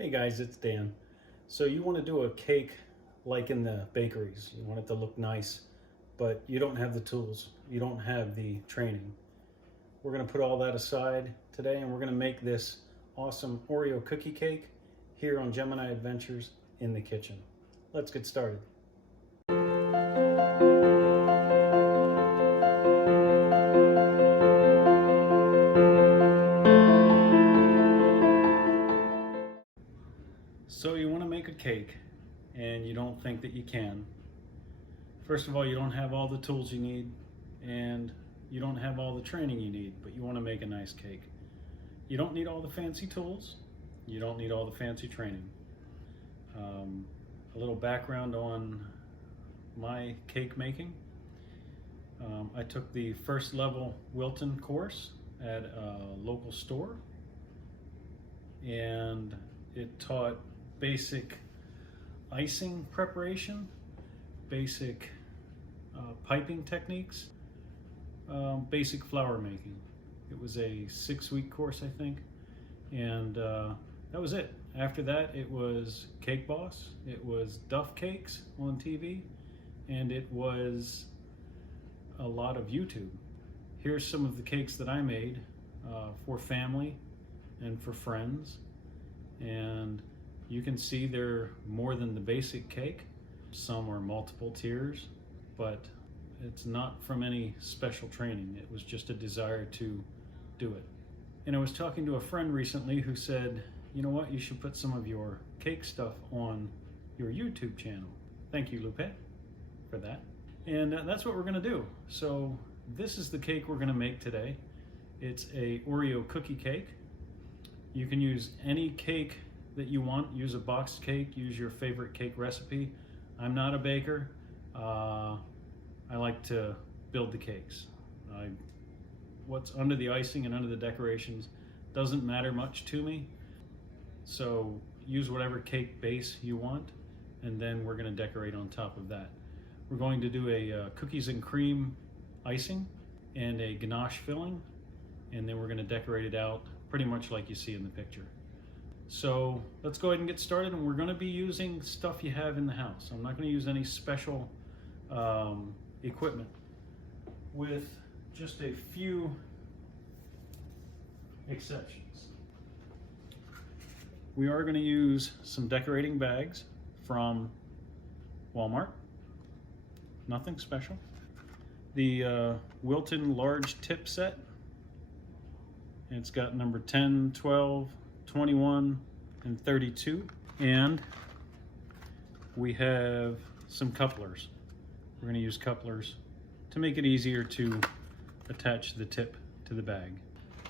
Hey guys, it's Dan. So you want to do a cake like in the bakeries. You want it to look nice, but you don't have the tools. You don't have the training. We're going to put all that aside today and we're going to make this awesome Oreo cookie cake here on Gemini Adventures in the kitchen. Let's get started. So you want to make a cake and you don't think that you can. First of all, you don't have all the tools you need and you don't have all the training you need, but you want to make a nice cake. You don't need all the fancy tools. You don't need all the fancy training. A little background on my cake making. I took the first level Wilton course at a local store, and it taught basic icing preparation, basic piping techniques, basic flour making. It was a 6-week course, I think, and that was it. After that, it was Cake Boss, it was Duff Cakes on TV, and it was a lot of YouTube. Here's some of the cakes that I made for family and for friends, and you can see they're more than the basic cake. Some are multiple tiers, but it's not from any special training. It was just a desire to do it. And I was talking to a friend recently who said, you know what, you should put some of your cake stuff on your YouTube channel. Thank you, Lupe, for that. And that's what we're gonna do. So this is the cake we're gonna make today. It's a Oreo cookie cake. You can use any cake that you want. Use a boxed cake, use your favorite cake recipe. I'm not a baker. I like to build the cakes. What's under the icing and under the decorations doesn't matter much to me. So use whatever cake base you want, and then we're gonna decorate on top of that. We're going to do a cookies and cream icing and a ganache filling, and then we're gonna decorate it out pretty much like you see in the picture. So let's go ahead and get started, and we're going to be using stuff you have in the house. I'm not going to use any special equipment, with just a few exceptions. We are going to use some decorating bags from Walmart. Nothing special. The Wilton large tip set. It's got number 10, 12, 21 and 32, and we have some couplers. We're going to use couplers to make it easier to attach the tip to the bag.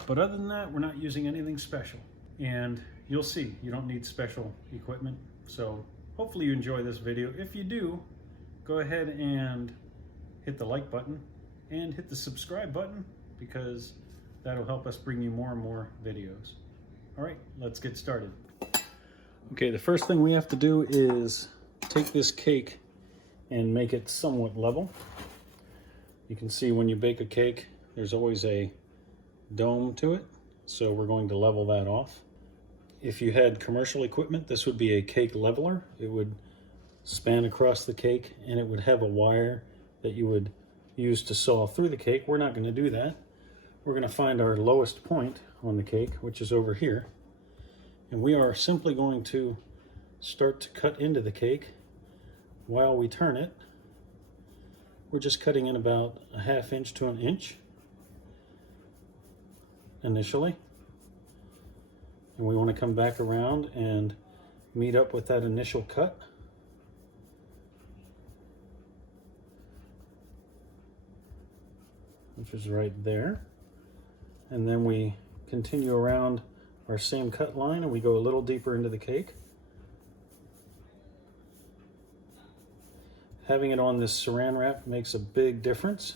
But other than that, we're not using anything special, and you'll see you don't need special equipment. So hopefully you enjoy this video. If you do, go ahead and hit the like button and hit the subscribe button, because that'll help us bring you more and more videos. All right, let's get started. Okay, the first thing we have to do is take this cake and make it somewhat level. You can see when you bake a cake, there's always a dome to it, so we're going to level that off. If you had commercial equipment, this would be a cake leveler. It would span across the cake, and it would have a wire that you would use to saw through the cake. We're not going to do that. We're going to find our lowest point on the cake, which is over here, and we are simply going to start to cut into the cake while we turn it. We're just cutting in about a 1/2 inch to 1 inch initially, and we want to come back around and meet up with that initial cut. Which is right there. And then we continue around our same cut line, and we go a little deeper into the cake. Having it on this saran wrap makes a big difference.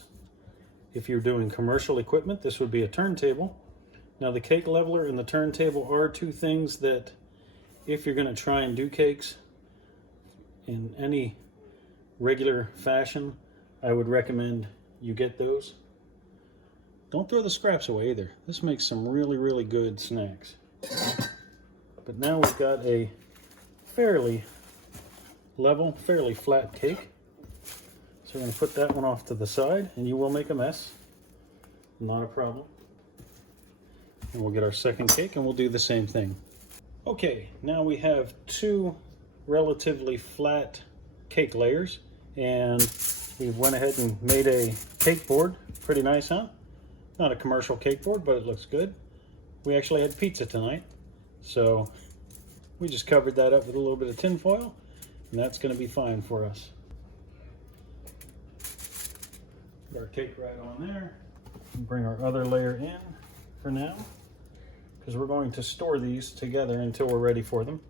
If you're doing commercial equipment, this would be a turntable. Now, the cake leveler and the turntable are two things that, if you're going to try and do cakes in any regular fashion, I would recommend you get those. Don't throw the scraps away either. This makes some really, really good snacks. But now we've got a fairly level, fairly flat cake. So we're going to put that one off to the side, and you will make a mess. Not a problem. And we'll get our second cake and we'll do the same thing. Okay, now we have two relatively flat cake layers, and we went ahead and made a cake board. Pretty nice, huh? Not a commercial cake board, but it looks good. We actually had pizza tonight, so we just covered that up with a little bit of tin foil, and that's going to be fine for us. Put our cake right on there. Bring our other layer in for now, because we're going to store these together until we're ready for them,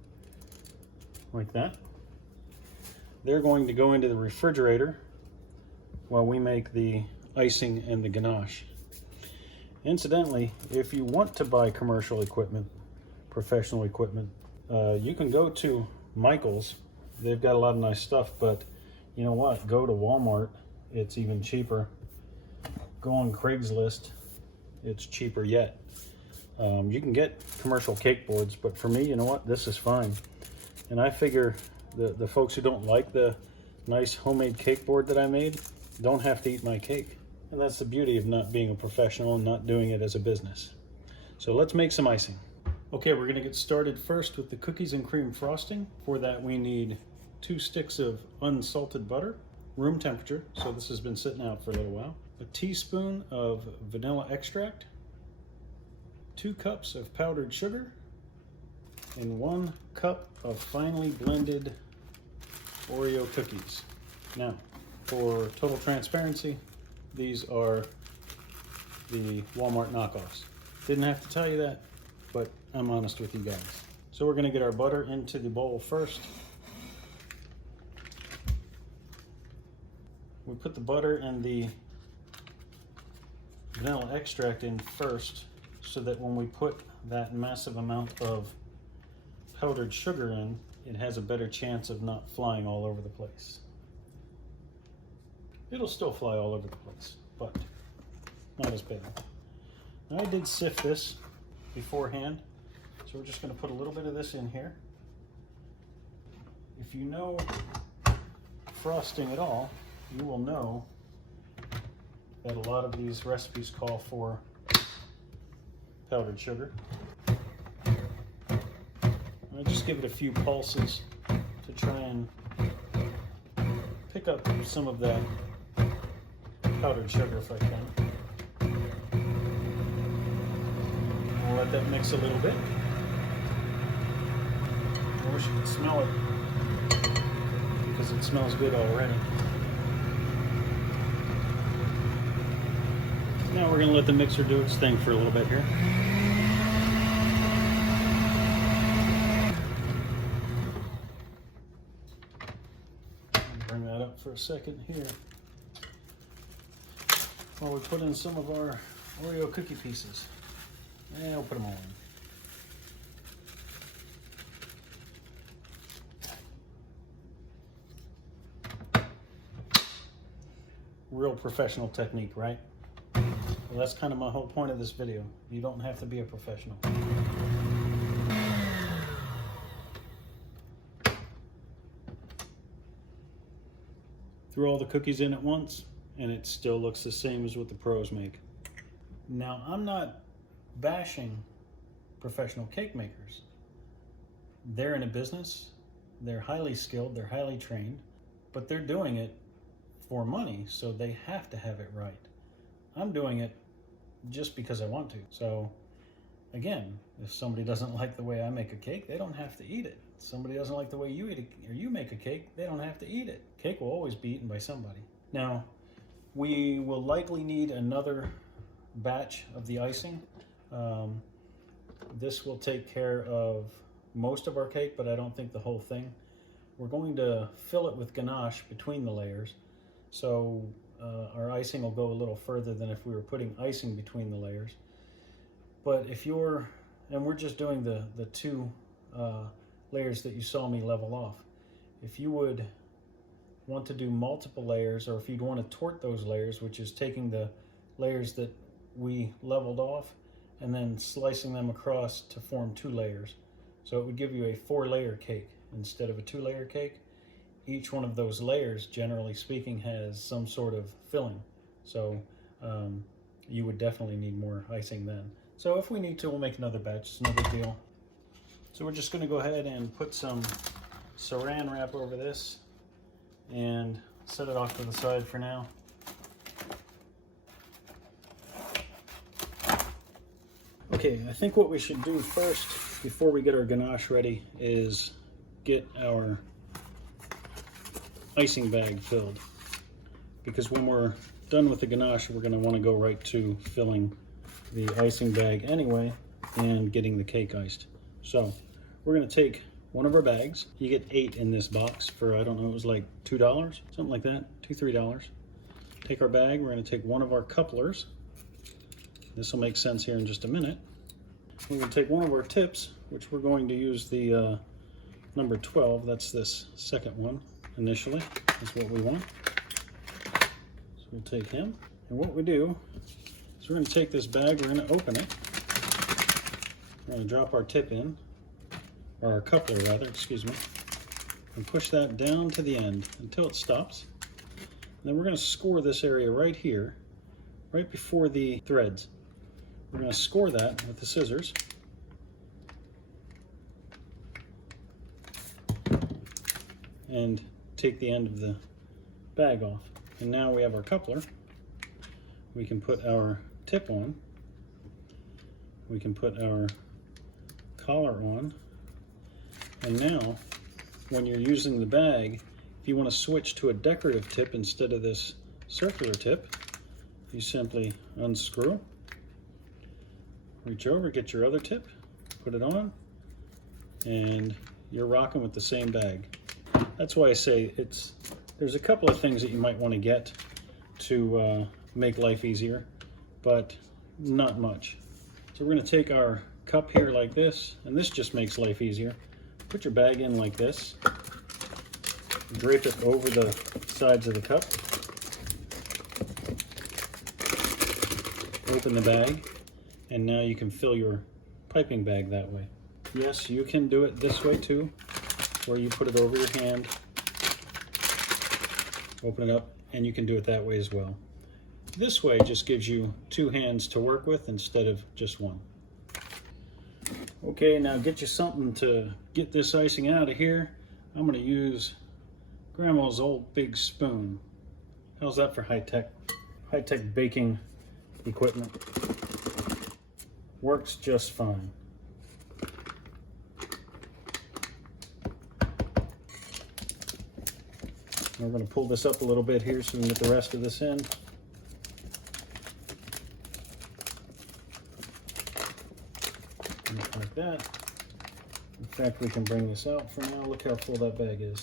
like that. They're going to go into the refrigerator while we make the icing and the ganache. Incidentally, if you want to buy commercial equipment, professional equipment, you can go to Michael's. They've got a lot of nice stuff, but you know what? Go to Walmart. It's even cheaper. Go on Craigslist. It's cheaper yet. You can get commercial cake boards, but for me, you know what? This is fine. And I figure the folks who don't like the nice homemade cake board that I made don't have to eat my cake. And that's the beauty of not being a professional and not doing it as a business. So let's make some icing. Okay, we're gonna get started first with the cookies and cream frosting. For that, we need 2 sticks of unsalted butter, room temperature, so this has been sitting out for a little while. A teaspoon of vanilla extract, 2 cups of powdered sugar, and 1 cup of finely blended Oreo cookies. Now, for total transparency, these are the Walmart knockoffs. Didn't have to tell you that, but I'm honest with you guys. So we're gonna get our butter into the bowl first. We put the butter and the vanilla extract in first, so that when we put that massive amount of powdered sugar in, it has a better chance of not flying all over the place. It'll still fly all over the place, but not as bad. Now, I did sift this beforehand, so we're just going to put a little bit of this in here. If you know frosting at all, you will know that a lot of these recipes call for powdered sugar. I just give it a few pulses to try and pick up some of that powdered sugar if I can. I'll let that mix a little bit. I wish you could smell it, because it smells good already. Now we're going to let the mixer do its thing for a little bit here. Bring that up for a second here, while we put in some of our Oreo cookie pieces. And we'll put them all in. Real professional technique, right? Well, that's kind of my whole point of this video. You don't have to be a professional. Threw all the cookies in at once, and it still looks the same as what the pros make. Now, I'm not bashing professional cake makers. They're in a business, they're highly skilled, they're highly trained, but they're doing it for money, so they have to have it right. I'm doing it just because I want to. So again, if somebody doesn't like the way I make a cake, they don't have to eat it. If somebody doesn't like the way you eat it, or you make a cake, they don't have to eat it. Cake will always be eaten by somebody. Now, we will likely need another batch of the icing. This will take care of most of our cake, but I don't think the whole thing. We're going to fill it with ganache between the layers, so our icing will go a little further than if we were putting icing between the layers. But if you're, and we're just doing the 2 layers that you saw me level off. If you would want to do multiple layers, or if you'd want to tort those layers, which is taking the layers that we leveled off and then slicing them across to form 2 layers, So it would give you a 4-layer cake instead of a 2-layer cake. Each one of those layers, generally speaking, has some sort of filling. So you would definitely need more icing then. So if we need to, we'll make another batch. It's no big deal. So we're just going to go ahead and put some saran wrap over this and set it off to the side for now. Okay, I think what we should do first, before we get our ganache ready, is get our icing bag filled. Because when we're done with the ganache, we're going to want to go right to filling the icing bag anyway and getting the cake iced. So we're going to take one of our bags. You get 8 in this box for, I don't know, it was like $2, something like that, $2-3. Take our bag, we're going to take one of our couplers. This will make sense here in just a minute. We're going to take one of our tips, which we're going to use the number 12. That's this second one initially. That's what we want. So we'll take him. And what we do is we're going to take this bag, we're going to open it. We're going to drop our tip in, or our coupler rather, excuse me, and push that down to the end until it stops. And then we're going to score this area right here, right before the threads. We're going to score that with the scissors. And take the end of the bag off. And now we have our coupler. We can put our tip on. We can put our collar on. And now, when you're using the bag, if you want to switch to a decorative tip instead of this circular tip, you simply unscrew, reach over, get your other tip, put it on, and you're rocking with the same bag. That's why I say there's a couple of things that you might want to get to make life easier, but not much. So we're going to take our cup here like this, and this just makes life easier. Put your bag in like this, drape it over the sides of the cup, open the bag, and now you can fill your piping bag that way. Yes, you can do it this way too, where you put it over your hand, open it up, and you can do it that way as well. This way just gives you 2 hands to work with instead of just one. Okay, now get you something to get this icing out of here. I'm going to use Grandma's old big spoon. How's that for high-tech baking equipment? Works just fine. We're going to pull this up a little bit here so we can get the rest of this in. Like that. In fact, we can bring this out for now. Look how full that bag is.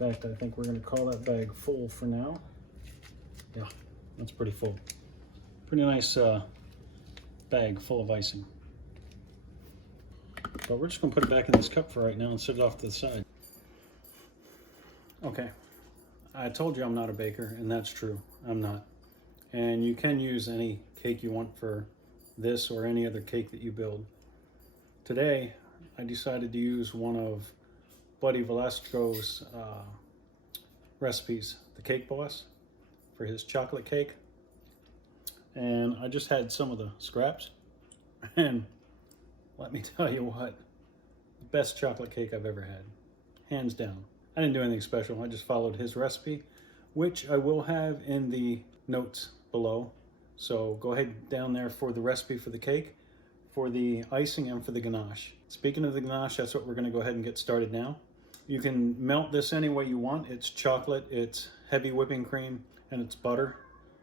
In fact, I think we're going to call that bag full for now. Yeah, that's pretty full. Pretty nice bag full of icing. But we're just going to put it back in this cup for right now and set it off to the side. Okay, I told you I'm not a baker, and that's true. I'm not. And you can use any cake you want for this or any other cake that you build. Today, I decided to use one of Buddy Valastro's recipes, the Cake Boss, for his chocolate cake. And I just had some of the scraps, and let me tell you what, the best chocolate cake I've ever had, hands down. I didn't do anything special, I just followed his recipe, which I will have in the notes below. So go ahead down there for the recipe for the cake, for the icing, and for the ganache. Speaking of the ganache, that's what we're gonna go ahead and get started now. You can melt this any way you want. It's chocolate, it's heavy whipping cream, and it's butter.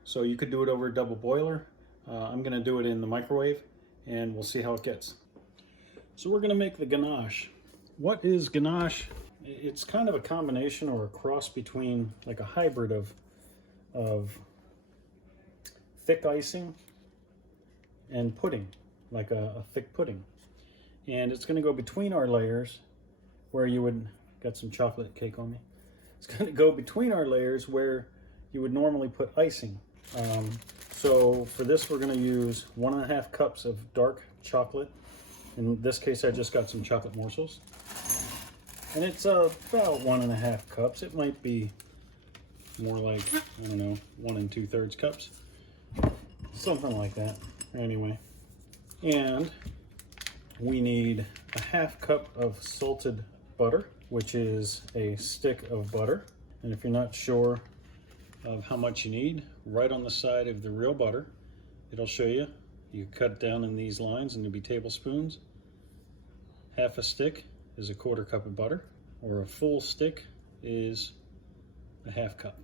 So you could do it over a double boiler. I'm gonna do it in the microwave, and we'll see how it gets. So we're gonna make the ganache. What is ganache? It's kind of a combination or a cross between like a hybrid of thick icing and pudding, like a thick pudding. And it's going to go between our layers where you would, got some chocolate cake on me. It's going to go between our layers where you would normally put icing. So for this we're going to use 1.5 cups of dark chocolate. In this case, I just got some chocolate morsels. And it's about 1.5 cups. It might be more like, I don't know, 1 2/3 cups. Something like that. Anyway. And we need a 1/2 cup of salted butter, which is a stick of butter. And if you're not sure of how much you need, right on the side of the real butter, it'll show you. You cut down in these lines and it'll be tablespoons. 1/2 a stick is a 1/4 cup of butter, or a full stick is a 1/2 cup.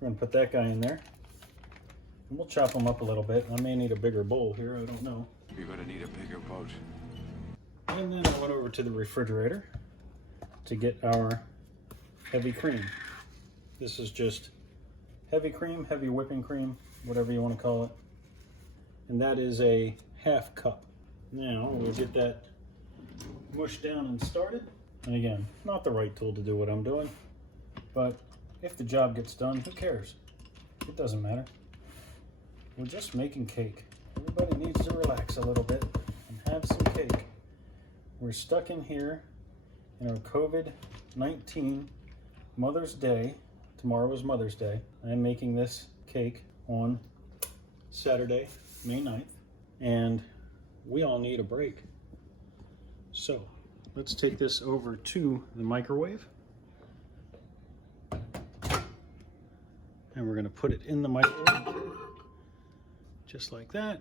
We're gonna put that guy in there. And we'll chop them up a little bit. I may need a bigger bowl here, I don't know. You're gonna need a bigger boat. And then I went over to the refrigerator to get our heavy cream. This is just heavy cream, heavy whipping cream, whatever you want to call it. And that is a 1/2 cup. Now we'll get that mushed down and started. And again, not the right tool to do what I'm doing, but if the job gets done, who cares? It doesn't matter. We're just making cake. Everybody needs to relax a little bit and have some cake. We're stuck in here in our COVID-19 Mother's Day. Tomorrow is Mother's Day. I'm making this cake on Saturday, May 9th, and we all need a break. So let's take this over to the microwave. And we're gonna put it in the microwave, just like that.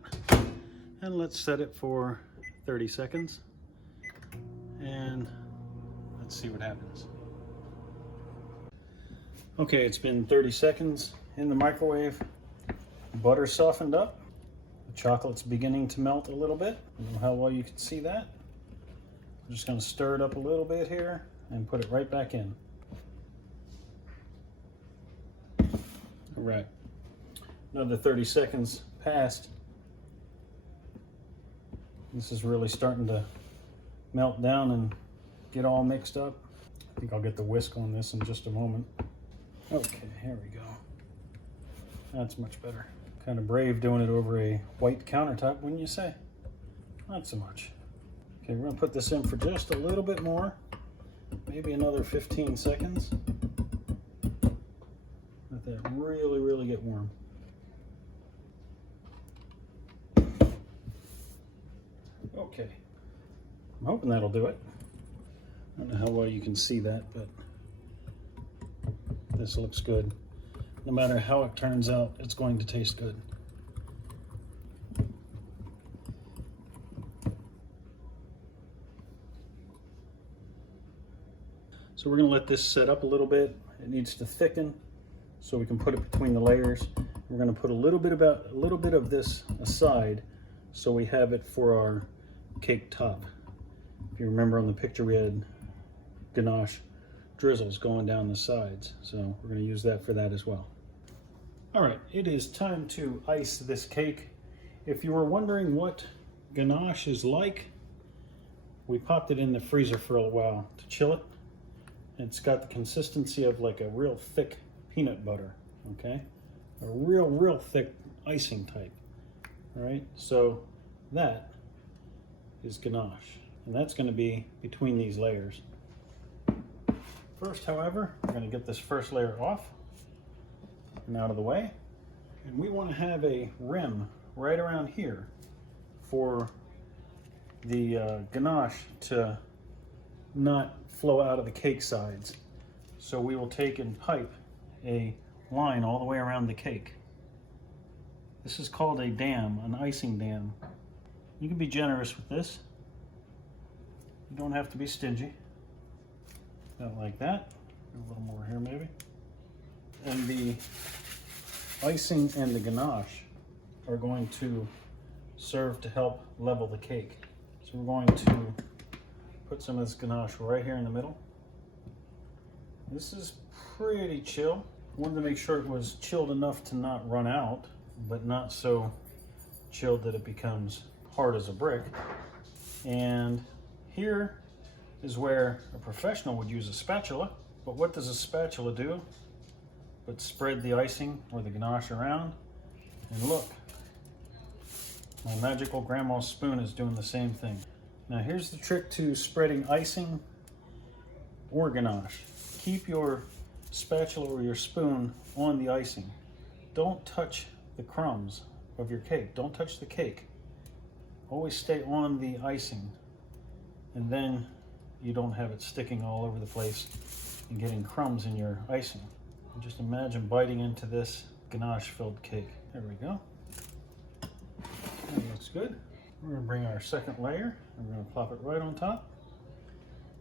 And let's set it for 30 seconds. And let's see what happens. Okay, it's been 30 seconds in the microwave. Butter softened up. The chocolate's beginning to melt a little bit. I don't know how well you can see that. I'm just gonna stir it up a little bit here and put it right back in. All right, another 30 seconds passed. This is really starting to melt down and get all mixed up. I think I'll get the whisk on this in just a moment. Okay, here we go. That's much better. Kind of brave doing it over a white countertop, wouldn't you say? Not so much. Okay, we're gonna put this in for just a little bit more, maybe another 15 seconds. Let that really, really get warm. Okay, I'm hoping that'll do it. I don't know how well you can see that, but this looks good. No matter how it turns out, it's going to taste good. So we're going to let this set up a little bit. It needs to thicken so we can put it between the layers. We're going to put a little bit of this aside so we have it for our cake top. If you remember on the picture, we had Ganache drizzles going down the sides, so we're going to use that for that as well. All right, it is time to ice this cake. If you were wondering what Ganache is like, we popped it in the freezer for a while to chill it. It's got the consistency of like a real thick peanut butter, okay? A real thick icing type, all right? So that is Ganache, and that's going to be between these layers. First, however, we're going to get this first layer off and out of the way. And we want to have a rim right around here for the ganache to not flow out of the cake sides. So we will take and pipe a line all the way around the cake. This is called a dam, an icing dam. You can be generous with this. You don't have to be stingy. About like that. A little more here maybe. And the icing and the ganache are going to serve to help level the cake. So we're going to put some of this ganache right here in the middle. This is pretty chill. I wanted to make sure it was chilled enough to not run out, but not so chilled that it becomes hard as a brick. And here is where a professional would use a spatula. But what does a spatula do but spread the icing or the ganache around? And look, My magical grandma's spoon is doing the same thing. Now here's the trick to spreading icing or ganache. Keep your spatula or your spoon on the icing. Don't touch the crumbs of your cake. Don't touch the cake. Always stay on the icing, and then you don't have it sticking all over the place and getting crumbs in your icing. And just imagine biting into this ganache filled cake. There we go. That looks good. We're going to bring our second layer and we're going to plop it right on top.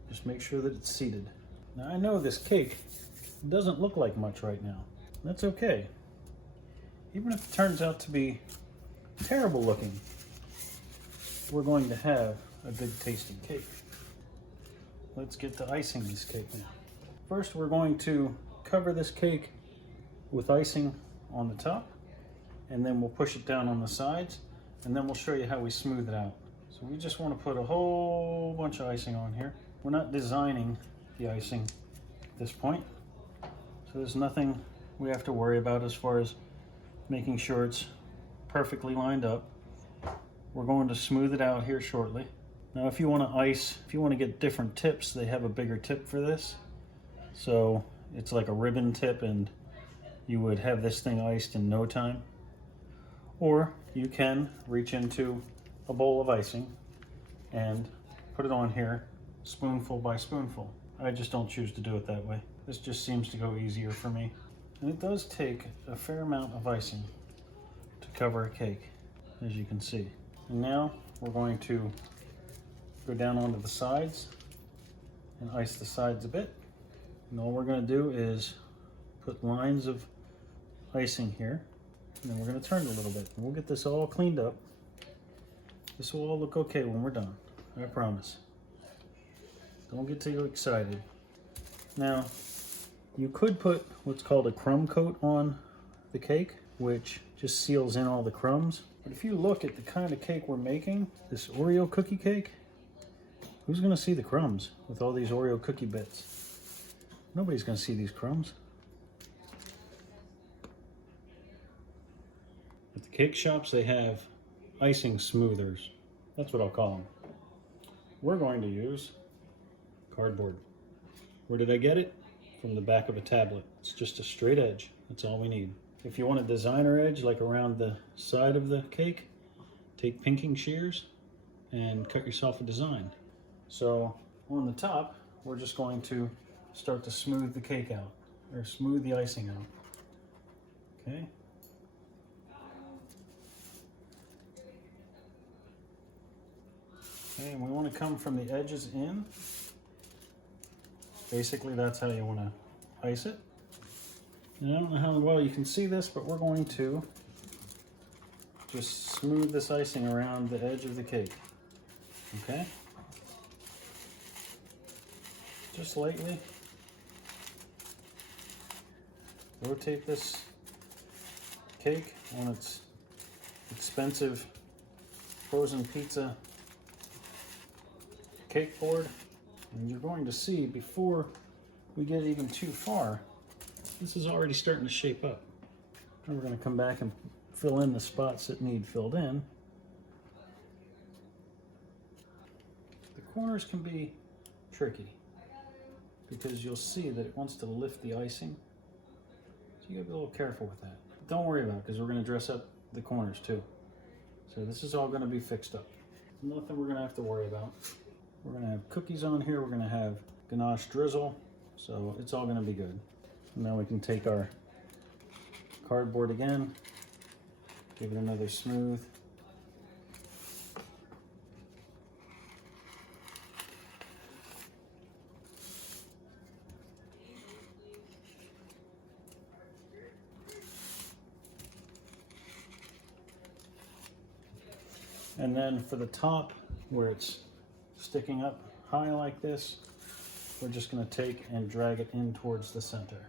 Just make sure that it's seated. Now I know this cake doesn't look like much right now. That's okay. Even if it turns out to be terrible looking, we're going to have a good tasting cake. Let's get to icing this cake now. First, we're going to cover this cake with icing on the top, and then we'll push it down on the sides, and then we'll show you how we smooth it out. So we just want to put a whole bunch of icing on here. We're not designing the icing at this point, so there's nothing we have to worry about as far as making sure it's perfectly lined up. We're going to smooth it out here shortly. Now if you want to ice, if you want to get different tips, they have a bigger tip for this. So it's like a ribbon tip and you would have this thing iced in no time. Or you can reach into a bowl of icing and put it on here, spoonful by spoonful. I just don't choose to do it that way. This just seems to go easier for me. And it does take a fair amount of icing to cover a cake, as you can see. And now we're going to go down onto the sides and ice the sides a bit. And all we're going to do is put lines of icing here, and then we're going to turn it a little bit. And we'll get this all cleaned up. This will all look okay when we're done, I promise. Don't get too excited. Now, you could put what's called a crumb coat on the cake, which just seals in all the crumbs. But if you look at the kind of cake we're making, this Oreo cookie cake, who's going to see the crumbs with all these Oreo cookie bits? Nobody's going to see these crumbs. At the cake shops, they have icing smoothers. That's what I'll call them. We're going to use cardboard. Where did I get it? From the back of a tablet. It's just a straight edge. That's all we need. If you want a designer edge, like around the side of the cake, take pinking shears and cut yourself a design. So on the top, we're just going to start to smooth the cake out, or smooth the icing out. Okay. Okay, and we want to come from the edges in. Basically, that's how you want to ice it. And I don't know how well you can see this, but we're going to just smooth this icing around the edge of the cake. Okay? Just lightly. Rotate this cake on its expensive frozen pizza cake board. And you're going to see, before we get even too far, this is already starting to shape up. And we're going to come back and fill in the spots that need filled in. The corners can be tricky because you'll see that it wants to lift the icing. So you gotta be a little careful with that. But don't worry about it, because we're going to dress up the corners too. So this is all going to be fixed up. Nothing we're going to have to worry about. We're going to have cookies on here. We're going to have ganache drizzle. So it's all going to be good. Now we can take our cardboard again, give it another smooth. And then for the top, where it's sticking up high like this, we're just going to take and drag it in towards the center.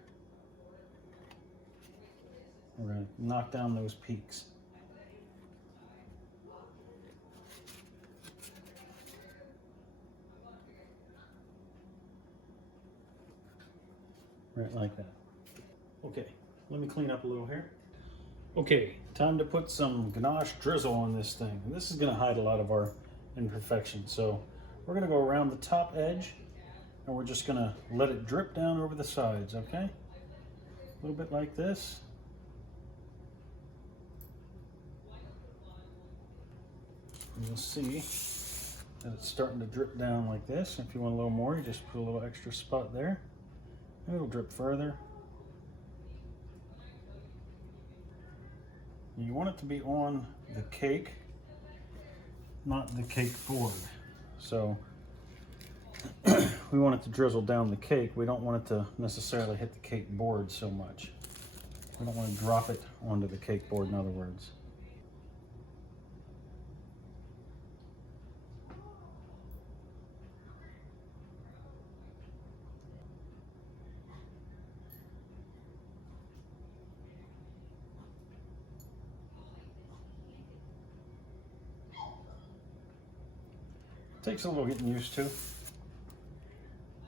We're going to knock down those peaks. Right like that. Okay, let me clean up a little here. Okay, time to put some ganache drizzle on this thing. This is going to hide a lot of our imperfections. So we're going to go around the top edge and we're just going to let it drip down over the sides, okay? A little bit like this. And you'll see that it's starting to drip down like this. If you want a little more, you just put a little extra spot there. And it'll drip further. You want it to be on the cake, not the cake board. So we want it to drizzle down the cake. We don't want it to necessarily hit the cake board so much. We don't want to drop it onto the cake board, in other words. Takes a little getting used to,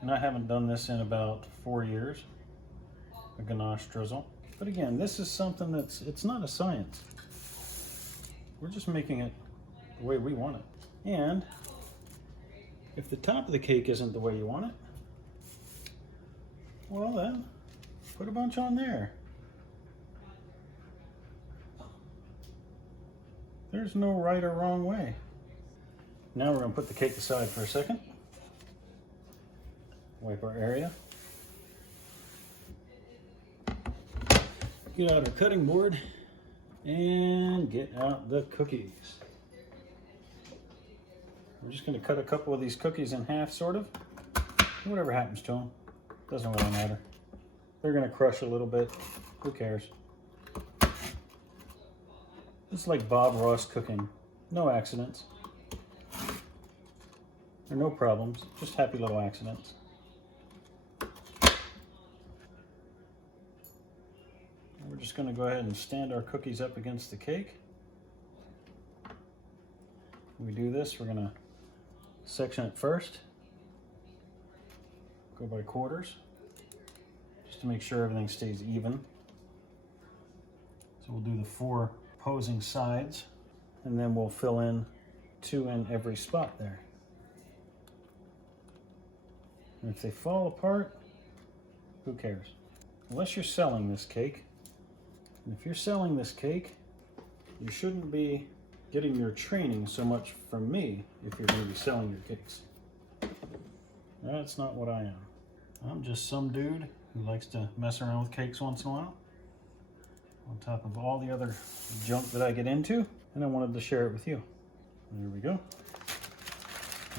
and I haven't done this in about 4 years, a ganache drizzle. But again, this is something it's not a science. We're just making it the way we want it. And if the top of the cake isn't the way you want it, well then, put a bunch on there. There's no right or wrong way. Now we're going to put the cake aside for a second. Wipe our area. Get out our cutting board and get out the cookies. We're just going to cut a couple of these cookies in half, sort of. Whatever happens to them, doesn't really matter. They're going to crush a little bit. Who cares? It's like Bob Ross cooking. No accidents. There are no problems, just happy little accidents. We're just going to go ahead and stand our cookies up against the cake. When we do this, we're going to section it first. Go by quarters, just to make sure everything stays even. So we'll do the 4 opposing sides, and then we'll fill in 2 in every spot there. And if they fall apart, who cares? Unless you're selling this cake. And if you're selling this cake, you shouldn't be getting your training so much from me if you're going to be selling your cakes. That's not what I am. I'm just some dude who likes to mess around with cakes once in a while, on top of all the other junk that I get into, and I wanted to share it with you. There we go.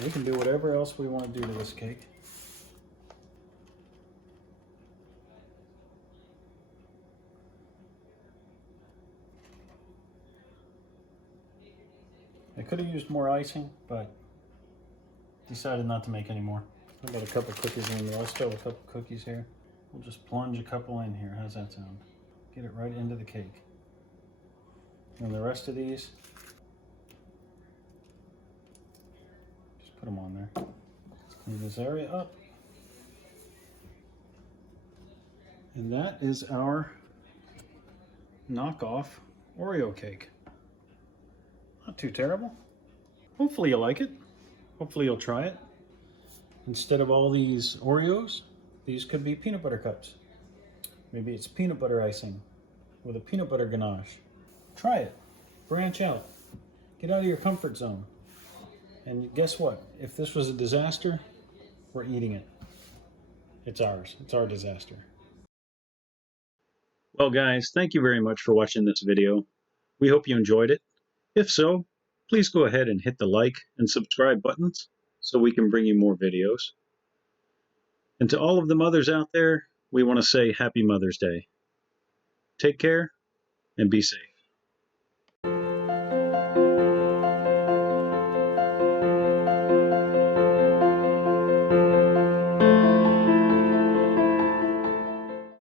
We can do whatever else we want to do to this cake. I could have used more icing, but decided not to make any more. I've got a couple cookies in there. I still have a couple cookies here. We'll just plunge a couple in here. How's that sound? Get it right into the cake. And the rest of these, just put them on there. Let's clean this area up. And that is our knockoff Oreo cake. Not too terrible. Hopefully you'll like it. Hopefully you'll try it. Instead of all these Oreos, these could be peanut butter cups. Maybe it's peanut butter icing with a peanut butter ganache. Try it. Branch out. Get out of your comfort zone. And guess what? If this was a disaster, we're eating it. It's ours. It's our disaster. Well, guys, thank you very much for watching this video. We hope you enjoyed it. If so, please go ahead and hit the like and subscribe buttons so we can bring you more videos. And to all of the mothers out there, we want to say Happy Mother's Day. Take care and be safe.